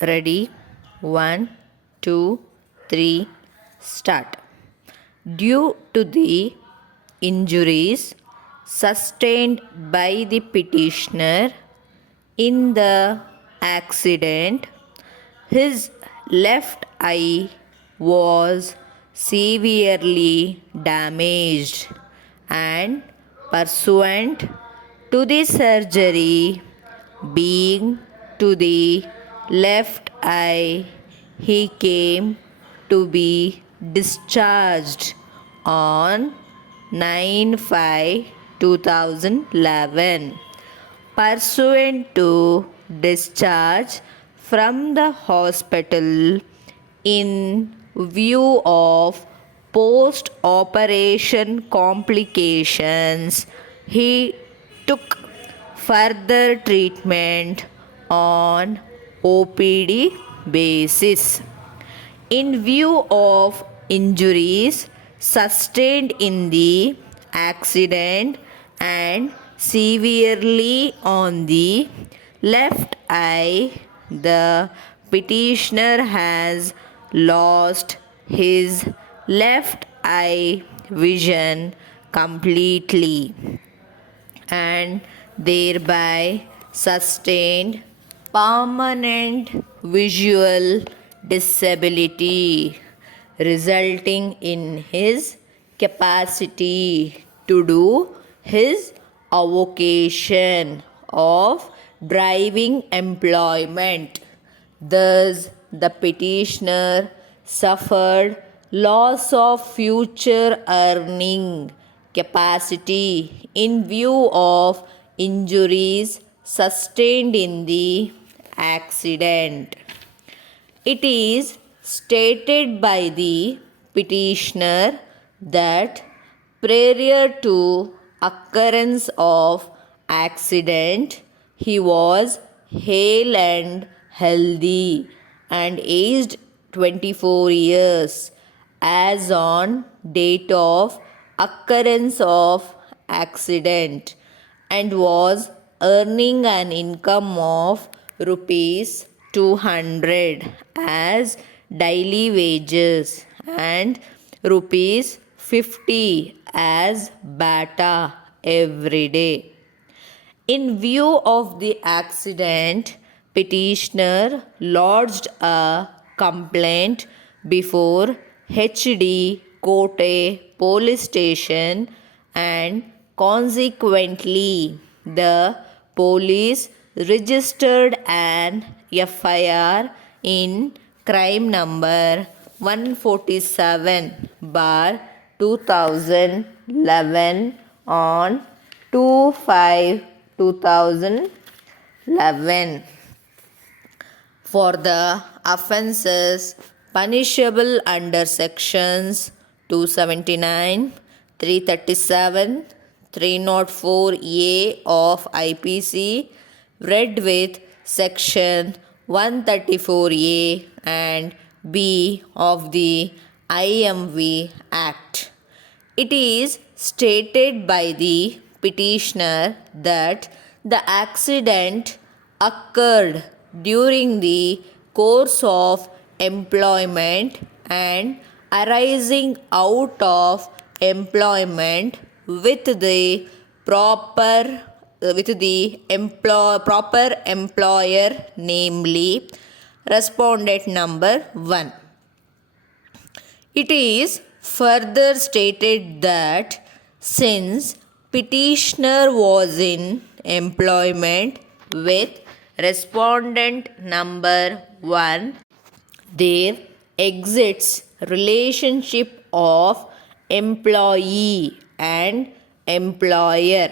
Ready? 1, 2, 3, start. Due to the injuries sustained by the petitioner in the accident, his left eye was severely damaged, and pursuant to the surgery being to the left eye, he came to be discharged on 9/5/2011. Pursuant to discharge from the hospital in view of post operation complications, he took further treatment on OPD basis. In view of injuries sustained in the accident and severely on the left eye, the petitioner has lost his left eye vision completely and thereby sustained permanent visual disability, resulting in his capacity to do his avocation of driving employment. Thus, the petitioner suffered loss of future earning capacity in view of injuries sustained in the accident. It is stated by the petitioner that prior to occurrence of accident, he was hale and healthy and aged 24 years as on date of occurrence of accident and was earning an income of rupees 200 as daily wages and rupees 50 as bata every day. In view of the accident, petitioner lodged a complaint before HD Kote police station and consequently the police registered an FIR in crime number 147 bar 2011 on 2/5/2011 for the offences punishable under sections 279, 337, 304A of IPC, read with section 134A and B of the IMV Act. It is stated by the petitioner that the accident occurred during the course of employment and arising out of employment with the proper employer, namely respondent number 1. It is further stated that since petitioner was in employment with respondent number 1, there exists relationship of employee and employer,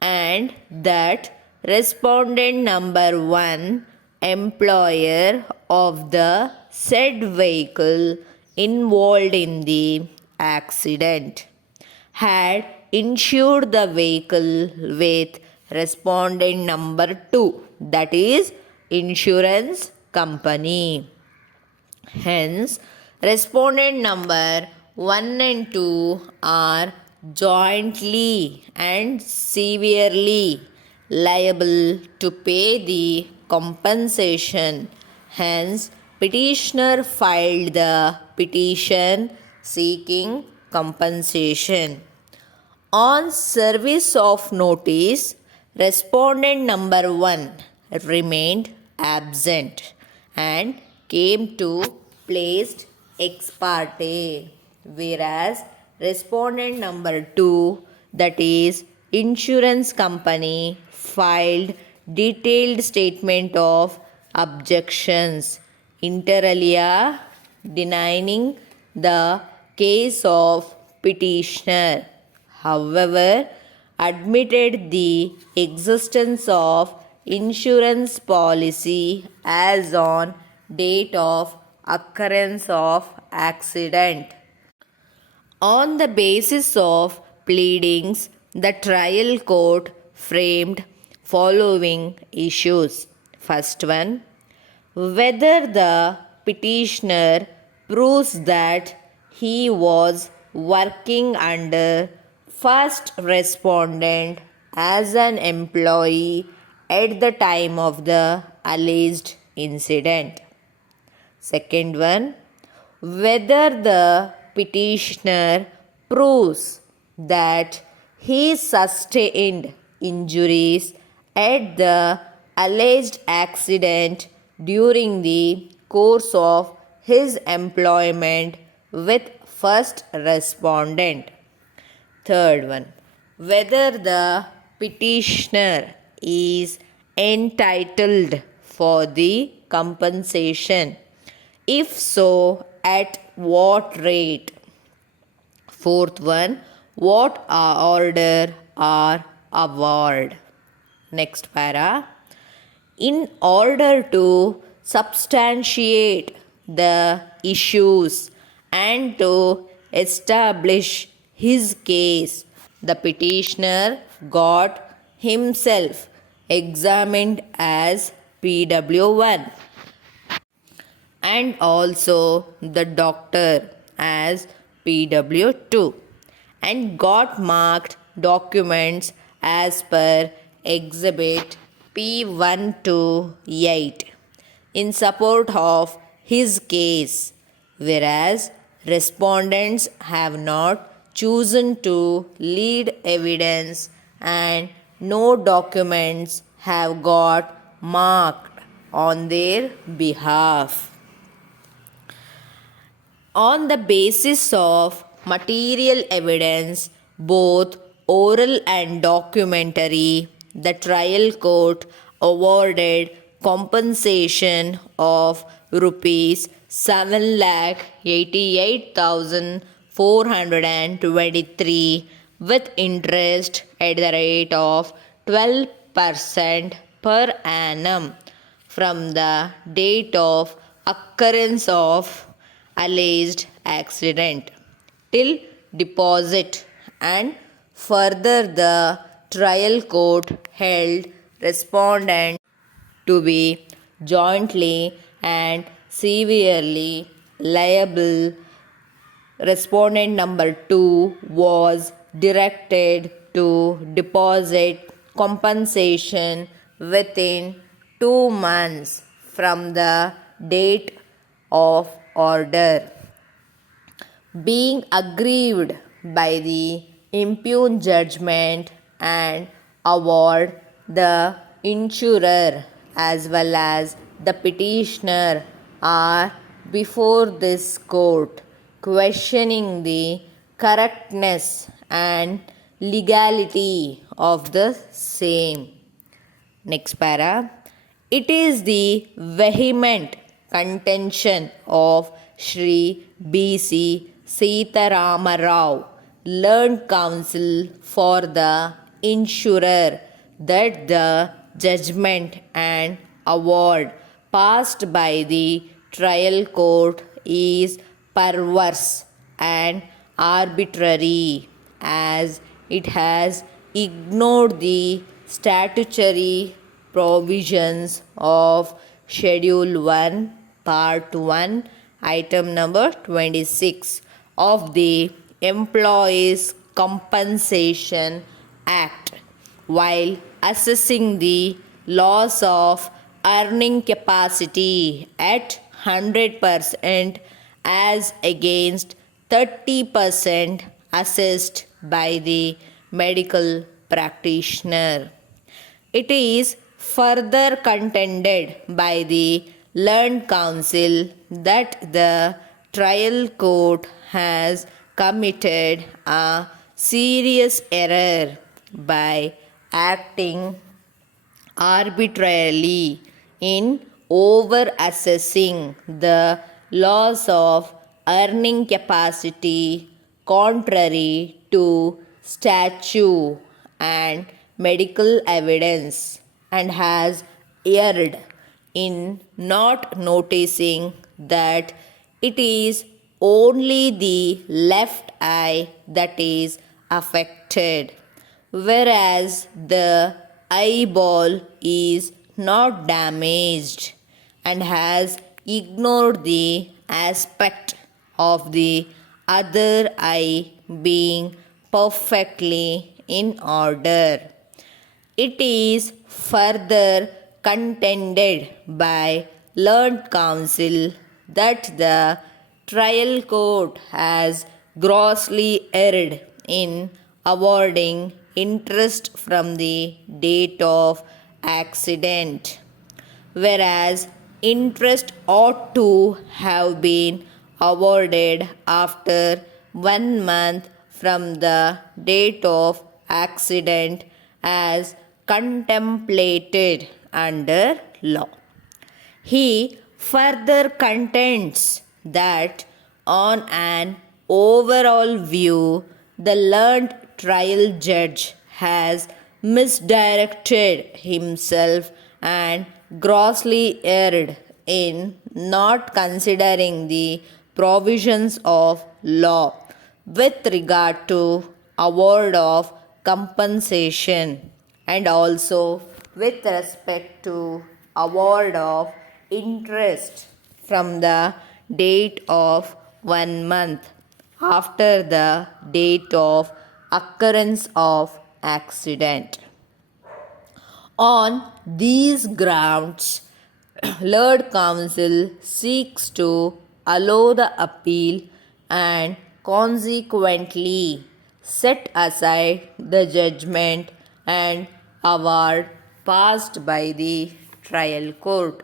and that respondent number 1, employer of the said vehicle involved in the accident, had insured the vehicle with respondent number 2, that is insurance company. Hence, respondent number 1 and 2 are jointly and severely liable to pay the compensation Hence, petitioner filed the petition seeking compensation. On service of notice, respondent number 1 remained absent and came to placed ex parte, whereas respondent number 2, that is insurance company, filed detailed statement of objections inter alia denying the case of petitioner, however, admitted the existence of insurance policy as on date of occurrence of accident. On the basis of pleadings, the trial court framed following issues. First one, whether the petitioner proves that he was working under first respondent as an employee at the time of the alleged incident. Second one, whether the petitioner proves that he sustained injuries at the alleged accident during the course of his employment with first respondent. Third one, whether the petitioner is entitled for the compensation. If so, at what rate? Fourth one, what order or award? Next para. In order to substantiate the issues and to establish his case, the petitioner got himself examined as PW1 and also the doctor as PW2 and got marked documents as per Exhibit P1 to 8 in support of his case, whereas respondents have not chosen to lead evidence and no documents have got marked on their behalf. On the basis of material evidence, both oral and documentary, the trial court awarded compensation of rupees 7,88,423 with interest at the rate of 12% per annum from the date of occurrence of alleged accident till deposit, and further the trial court held respondent to be jointly and severely liable. Respondent number 2 was directed to deposit compensation within 2 months from the date of order. Being aggrieved by the impugned judgment and award, the insurer as well as the petitioner are before this court questioning the correctness and legality of the same. Next para. It is the vehement contention of Shri B.C. Sitaramma Rao, learned counsel for the insurer, that the judgment and award passed by the trial court is perverse and arbitrary, as it has ignored the statutory provisions of Schedule 1, Part 1, Item number 26 of the Employees Compensation Act while assessing the loss of earning capacity at 100% as against 30% assessed by the medical practitioner. It is further contended by the learned counsel that the trial court has committed a serious error by acting arbitrarily in over assessing the loss of earning capacity contrary to statute and medical evidence, and has erred in not noticing that it is only the left eye that is affected, whereas the eyeball is not damaged, and has ignored the aspect of the other eye being perfectly in order. It is further contended by learned counsel that the trial court has grossly erred in awarding interest from the date of accident, whereas interest ought to have been awarded after 1 month from the date of accident as contemplated under law. He further contends that, on an overall view, the learned trial judge has misdirected himself and grossly erred in not considering the provisions of law with regard to award of compensation, and also with respect to award of interest from the date of 1 month after the date of occurrence of accident. On these grounds, Lord Counsel seeks to allow the appeal and consequently set aside the judgment and award passed by the trial court.